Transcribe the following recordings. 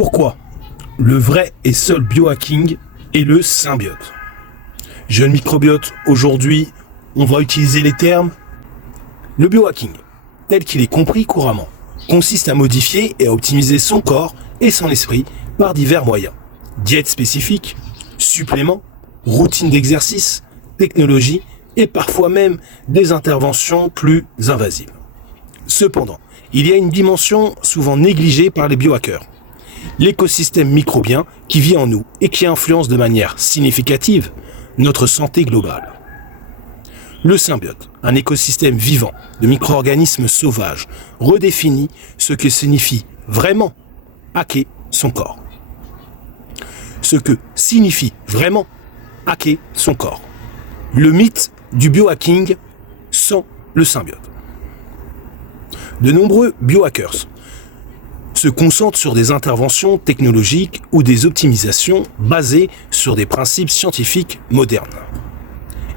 Pourquoi le vrai et seul biohacking est le symbiote? Jeune microbiote, aujourd'hui, on va utiliser les termes. Le biohacking, tel qu'il est compris couramment, consiste à modifier et à optimiser son corps et son esprit par divers moyens. Diète spécifique, suppléments, routine d'exercice, technologie et parfois même des interventions plus invasives. Cependant, il y a une dimension souvent négligée par les biohackers. L'écosystème microbien qui vit en nous et qui influence de manière significative notre santé globale. Le symbiote, un écosystème vivant de micro-organismes sauvages, redéfinit ce que signifie vraiment hacker son corps. Ce que signifie vraiment hacker son corps. Le mythe du biohacking sans le symbiote. De nombreux biohackers se concentrent sur des interventions technologiques ou des optimisations basées sur des principes scientifiques modernes.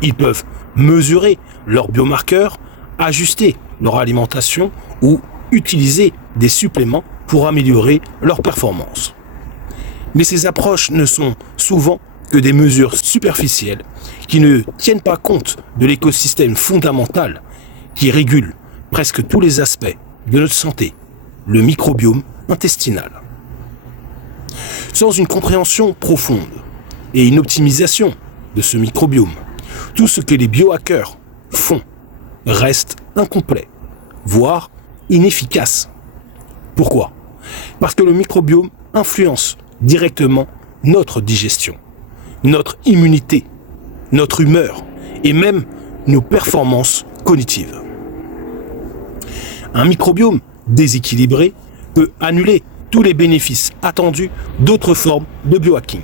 Ils peuvent mesurer leurs biomarqueurs, ajuster leur alimentation ou utiliser des suppléments pour améliorer leur performance. Mais ces approches ne sont souvent que des mesures superficielles qui ne tiennent pas compte de l'écosystème fondamental qui régule presque tous les aspects de notre santé, le microbiome intestinal. Sans une compréhension profonde et une optimisation de ce microbiome, tout ce que les biohackers font reste incomplet, voire inefficace. Pourquoi? Parce que le microbiome influence directement notre digestion, notre immunité, notre humeur et même nos performances cognitives. Un microbiome déséquilibré peut annuler tous les bénéfices attendus d'autres formes de biohacking,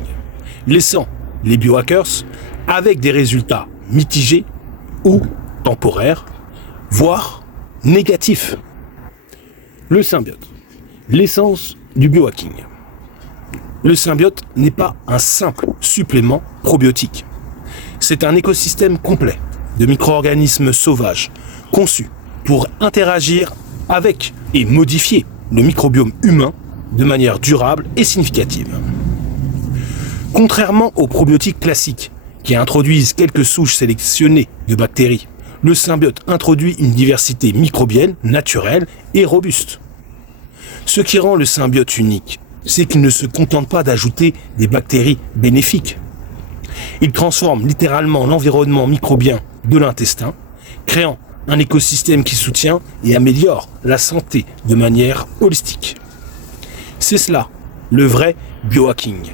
laissant les biohackers avec des résultats mitigés ou temporaires, voire négatifs. Le symbiote, l'essence du biohacking. Le symbiote n'est pas un simple supplément probiotique. C'est un écosystème complet de micro-organismes sauvages conçus pour interagir avec et modifier le microbiome humain de manière durable et significative. Contrairement aux probiotiques classiques qui introduisent quelques souches sélectionnées de bactéries, le symbiote introduit une diversité microbienne naturelle et robuste. Ce qui rend le symbiote unique, c'est qu'il ne se contente pas d'ajouter des bactéries bénéfiques. Il transforme littéralement l'environnement microbien de l'intestin, créant un écosystème qui soutient et améliore la santé de manière holistique. C'est cela, le vrai biohacking.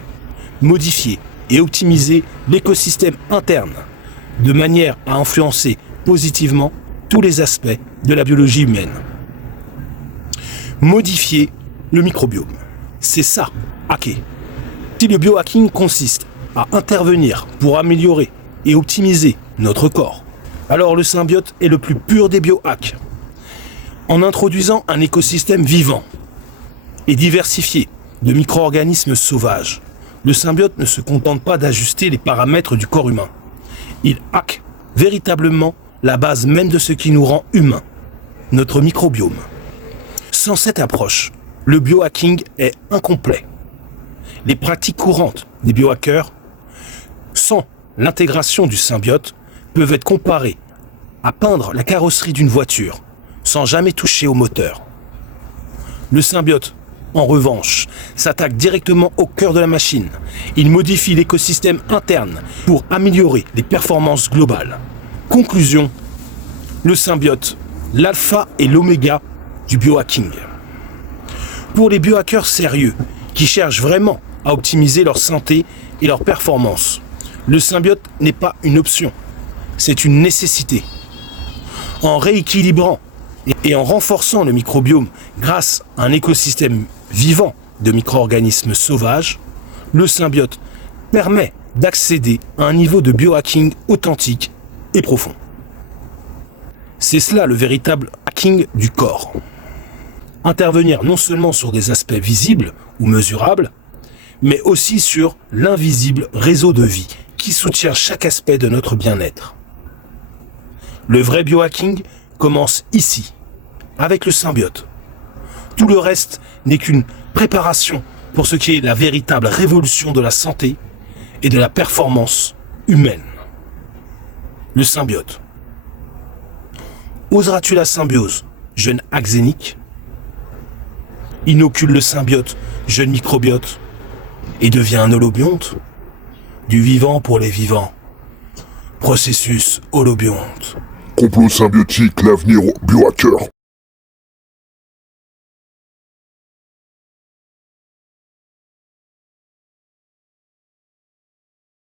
Modifier et optimiser l'écosystème interne de manière à influencer positivement tous les aspects de la biologie humaine. Modifier le microbiome. C'est ça, hacker. Si le biohacking consiste à intervenir pour améliorer et optimiser notre corps, alors le symbiote est le plus pur des biohacks. En introduisant un écosystème vivant et diversifié de micro-organismes sauvages, le symbiote ne se contente pas d'ajuster les paramètres du corps humain. Il hack véritablement la base même de ce qui nous rend humains, notre microbiome. Sans cette approche, le biohacking est incomplet. Les pratiques courantes des biohackers, sans l'intégration du symbiote, peuvent être comparées à peindre la carrosserie d'une voiture sans jamais toucher au moteur. Le symbiote, en revanche, s'attaque directement au cœur de la machine. Il modifie l'écosystème interne pour améliorer les performances globales. Conclusion, le symbiote, l'alpha et l'oméga du biohacking. Pour les biohackers sérieux qui cherchent vraiment à optimiser leur santé et leur performance, le symbiote n'est pas une option, c'est une nécessité. En rééquilibrant et en renforçant le microbiome grâce à un écosystème vivant de micro-organismes sauvages, le symbiote permet d'accéder à un niveau de biohacking authentique et profond. C'est cela le véritable hacking du corps. Intervenir non seulement sur des aspects visibles ou mesurables, mais aussi sur l'invisible réseau de vie qui soutient chaque aspect de notre bien-être. Le vrai biohacking commence ici, avec le symbiote. Tout le reste n'est qu'une préparation pour ce qui est de la véritable révolution de la santé et de la performance humaine. Le symbiote. Oseras-tu la symbiose, jeune axénique? Inocule le symbiote, jeune microbiote, et devient un holobionte? Du vivant pour les vivants. Processus holobionte. Complot symbiotique, l'avenir au biohacker.